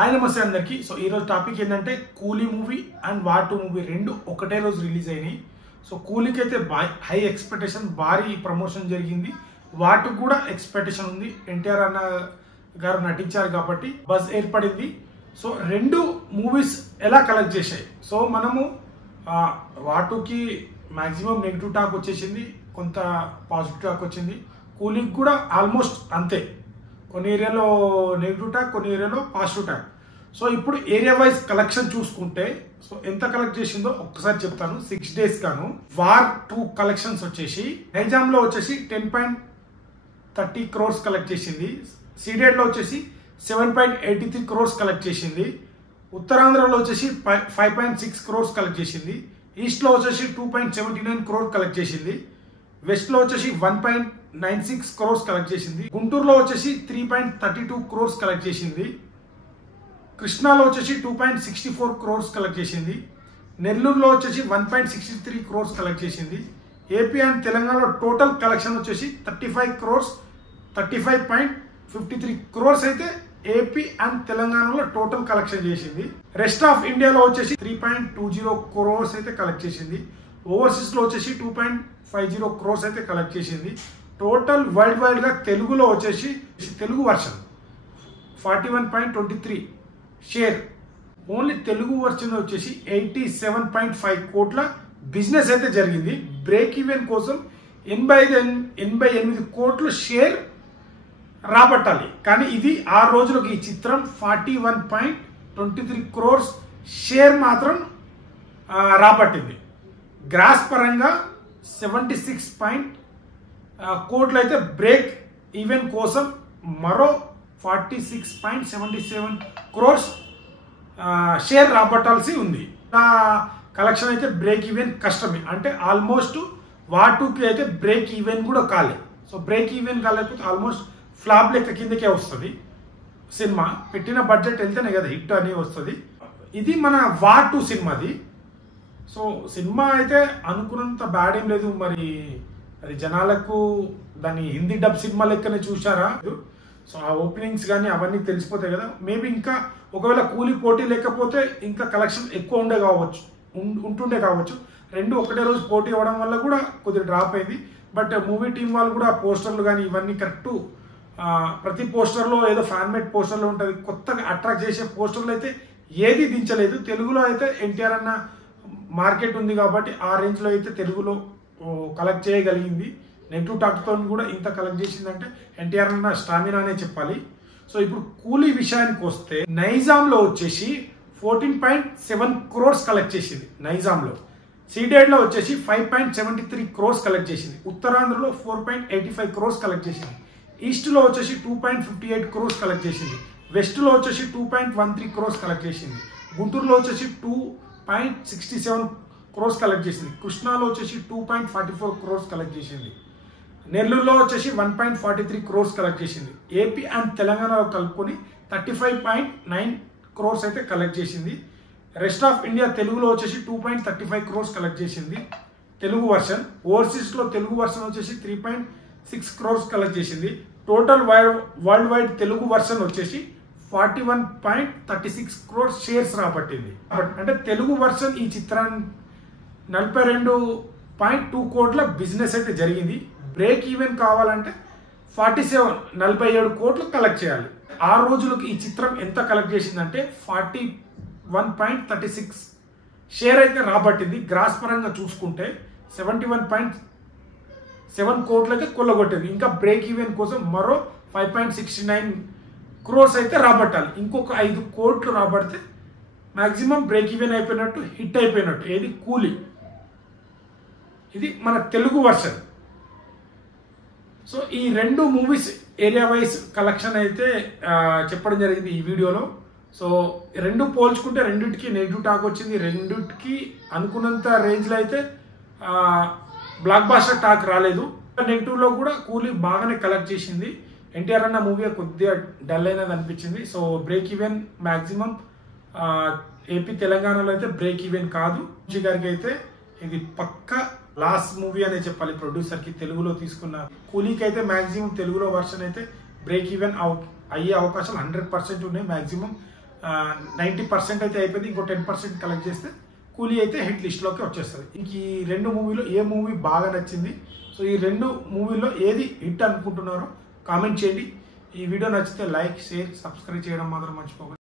Hi నమస్తే అందరికీ. So ఈరోజు టాపిక్ ఏంటంటే కూలీ మూవీ అండ్ వార్ 2 మూవీ రెండు ఒకటే రోజు రిలీజ్ అయినాయి. సో కూలీకి అయితే హై ఎక్స్పెక్టేషన్, భారీ ప్రమోషన్ జరిగింది. వార్ 2 కూడా ఎక్స్పెక్టేషన్ ఉంది. ఎన్టీఆర్ అన్న గారు నటించారు కాబట్టి బజ్ ఏర్పడింది. సో రెండు మూవీస్ ఎలా కలెక్ట్ చేశాయి? సో మనము వార్ 2కి మ్యాక్సిమం నెగిటివ్ టాక్ వచ్చేసింది, కొంత పాజిటివ్ టాక్ వచ్చింది. కూలీకి కూడా ఆల్మోస్ట్ అంతే, కొన్ని ఏరియాలో నెగిటివ్ టాక్, కొన్ని ఏరియాలో పాజిటివ్ టాక్. సో ఇప్పుడు ఏరియా వైజ్ కలెక్షన్ చూసుకుంటే సో ఎంత కలెక్ట్ చేసిందో ఒక్కసారి చెప్తాను. 6 days గాను వార్ 2 కలెక్షన్స్ వచ్చేసి నైజాంలో వచ్చేసి 10.30 crores కలెక్ట్ చేసింది. సీడెడ్లో వచ్చేసి 7.83 crores కలెక్ట్ చేసింది. ఉత్తరాంధ్రలో వచ్చేసి 5.6 crores కలెక్ట్ చేసింది. ఈస్ట్లో వచ్చేసి 2.79 crores కలెక్ట్ చేసింది. వెస్ట్లో వచ్చేసి 1.96 crores కలెక్ట్ చేసింది. గుంటూరులో వచ్చేసి 3.32 crores కలెక్ట్ చేసింది. కృష్ణాలో వచ్చేసి 2.64 crores కలెక్ట్ చేసింది. నెల్లూరులో వచ్చేసి 1.63 crores కలెక్ట్ చేసింది. ఏపీ అండ్ తెలంగాణలో టోటల్ కలెక్షన్ వచ్చేసి 35 crores 35.53 crores అయితే ఏపీ అండ్ తెలంగాణలో టోటల్ కలెక్షన్ చేసింది. రెస్ట్ ఆఫ్ ఇండియాలో వచ్చేసి 3.20 crores అయితే కలెక్ట్ చేసింది. ఓవర్సీస్లో వచ్చేసి 2.50 crores అయితే కలెక్ట్ చేసింది. టోటల్ వరల్డ్ వైడ్ గా తెలుగులో వచ్చేసి Telugu version 41.23 share, only Telugu version వచ్చేసి 87.5 కోట్ల బిజినెస్ అయితే జరిగింది. బ్రేక్ ఈవెన్ కోసం 88 కోట్లు షేర్ రాబట్టాలి, కానీ ఇది 6 రోజులకు ఈ చిత్రం 41.23 crores షేర్ మాత్రం రాబట్టింది. గ్రాస్ పరంగా 76 కోట్లు అయితే బ్రేక్ ఈవెన్ కోసం మరో 46.77 crores షేర్ రాబట్టాల్సి ఉంది. కలెక్షన్ అయితే బ్రేక్ ఈవెన్ కష్టమే, అంటే ఆల్మోస్ట్ వార్ 2కి అయితే బ్రేక్ ఈవెన్ కూడా కాలేదు. సో బ్రేక్ ఈవెన్ కాలేకపోతే ఆల్మోస్ట్ ఫ్లాప్ లెక్క కిందకే వస్తుంది. సినిమా పెట్టిన బడ్జెట్ వెళ్తేనే కదా హిట్ అని వస్తుంది. ఇది మన వార్ 2 సినిమాది. సో సినిమా అయితే అనుకున్నంత బ్యాడ్ ఏం లేదు. మరి అది జనాలకు దాన్ని హిందీ డబ్ సినిమా లెక్కనే చూసారా? సో ఆ ఓపెనింగ్స్ కానీ అవన్నీ తెలిసిపోతాయి కదా. మేబీ ఇంకా ఒకవేళ కూలీ పోటీ లేకపోతే ఇంకా కలెక్షన్ ఎక్కువ ఉంటుండే కావచ్చు. రెండు ఒకటే రోజు పోటీ అవ్వడం వల్ల కూడా కొద్దిగా డ్రాప్ అయింది. బట్ మూవీ టీం వాళ్ళు కూడా పోస్టర్లు కానీ ఇవన్నీ కరెక్ట్, ప్రతి పోస్టర్లో ఏదో ఫ్యాన్మేడ్ పోస్టర్లు ఉంటుంది, కొత్తగా అట్రాక్ట్ చేసే పోస్టర్లు అయితే ఏది దించలేదు. తెలుగులో అయితే ఎన్టీఆర్ అన్న మార్కెట్ ఉంది కాబట్టి ఆ రేంజ్లో అయితే తెలుగులో కలెక్ట్ చేయగలిగింది. నెగిటివ్ టాక్తో కూడా ఇంత కలెక్ట్ చేసిందంటే ఎన్టీఆర్ అన్న స్టామినా అనే చెప్పాలి. సో ఇప్పుడు కూలీ విషయానికి వస్తే నైజాంలో వచ్చేసి 14.7 crores కలెక్ట్ చేసింది. నైజాంలో సీడెడ్లో వచ్చేసి 5.73 crores కలెక్ట్ చేసింది. ఉత్తరాంధ్రలో 4.85 crores కలెక్ట్ చేసింది. ఈస్ట్లో వచ్చేసి 2.58 crores కలెక్ట్ చేసింది. వెస్ట్లో వచ్చేసి 2.13 crores కలెక్ట్ చేసింది. గుంటూరులో వచ్చేసి 2.67 crores కలెక్ట్ చేసింది. కృష్ణాలో వచ్చేసి 2.44 crores కలెక్ట్ చేసింది. నెల్లూరులో వచ్చేసి 1.43 crores కలెక్ట్ చేసింది. ఏపీ అండ్ తెలంగాణలో కలుపుకొని 35.9 crores అయితే కలెక్ట్ చేసింది. రెస్ట్ ఆఫ్ ఇండియా తెలుగులో వచ్చేసి 2.35 crores కలెక్ట్ చేసింది తెలుగు వర్షన్. ఓవర్సీస్లో తెలుగు వర్షన్ వచ్చేసి 3.6 crores కలెక్ట్ చేసింది. Total world wide Telugu version వచ్చేసి 41.36 crores షేర్స్ రాబట్టింది. అంటే తెలుగు వర్షన్ ఈ చిత్రాన్ని 42.2 కోట్ల బిజినెస్ అయితే జరిగింది. బ్రేక్ ఈవెన్ కావాలంటే 47 కోట్లు కలెక్ట్ చేయాలి. 6 రోజులకు ఈ చిత్రం ఎంత కలెక్ట్ చేసిందంటే 41.36 షేర్ అయితే రాబట్టింది. గ్రాస్ పరంగా చూసుకుంటే 71.7 కోట్లు అయితే కొల్లగొట్టింది. ఇంకా బ్రేక్ ఈవెన్ కోసం మరో 5.69 crores అయితే రాబట్టాలి. ఇంకొక 5 కోట్లు రాబడితే మాక్సిమం బ్రేక్ ఈవెన్ అయిపోయినట్టు, హిట్ అయిపోయినట్టు. ఏది కూలీ, ఇది మన తెలుగు వర్షన్. సో ఈ రెండు మూవీస్ ఏరియా వైజ్ కలెక్షన్ అయితే చెప్పడం జరిగింది ఈ వీడియోలో. సో రెండు పోల్చుకుంటే రెండింటికి నెగిటివ్ టాక్ వచ్చింది. రెండింటికి అనుకున్నంత రేంజ్లో అయితే బ్లాక్ బాస్టర్ టాక్ రాలేదు. నెగిటివ్లో కూడా కూలీ బాగానే కలెక్ట్ చేసింది. ఎన్టీఆర్ అన్న మూవీ కొద్దిగా డల్ అయినది అనిపించింది. So break even maximum AP తెలంగాణలో అయితే బ్రేక్ ఈవెన్ కాదు. గారికి అయితే ఇది పక్క లాస్ట్ మూవీ అనే చెప్పాలి ప్రొడ్యూసర్ కి. తెలుగులో తీసుకున్న కూలీకి అయితే మాక్సిమం తెలుగులో వర్షన్ అయితే బ్రేక్ ఈవెన్ అయ్యే అవకాశాలు 100% ఉన్నాయి. మాక్సిమం 90% అయితే అయిపోయింది. ఇంకో 10% కలెక్ట్ చేస్తే కూలీ అయితే హిట్ లిస్ట్లోకి వచ్చేస్తుంది. ఇంక ఈ 2 మూవీలో ఏ మూవీ బాగా నచ్చింది, సో ఈ 2 మూవీలో ఏది హిట్ అనుకుంటున్నారో కామెంట్ చేయండి. ఈ వీడియో నచ్చితే లైక్, షేర్, సబ్స్క్రైబ్ చేయడం మాత్రం మర్చిపోకండి.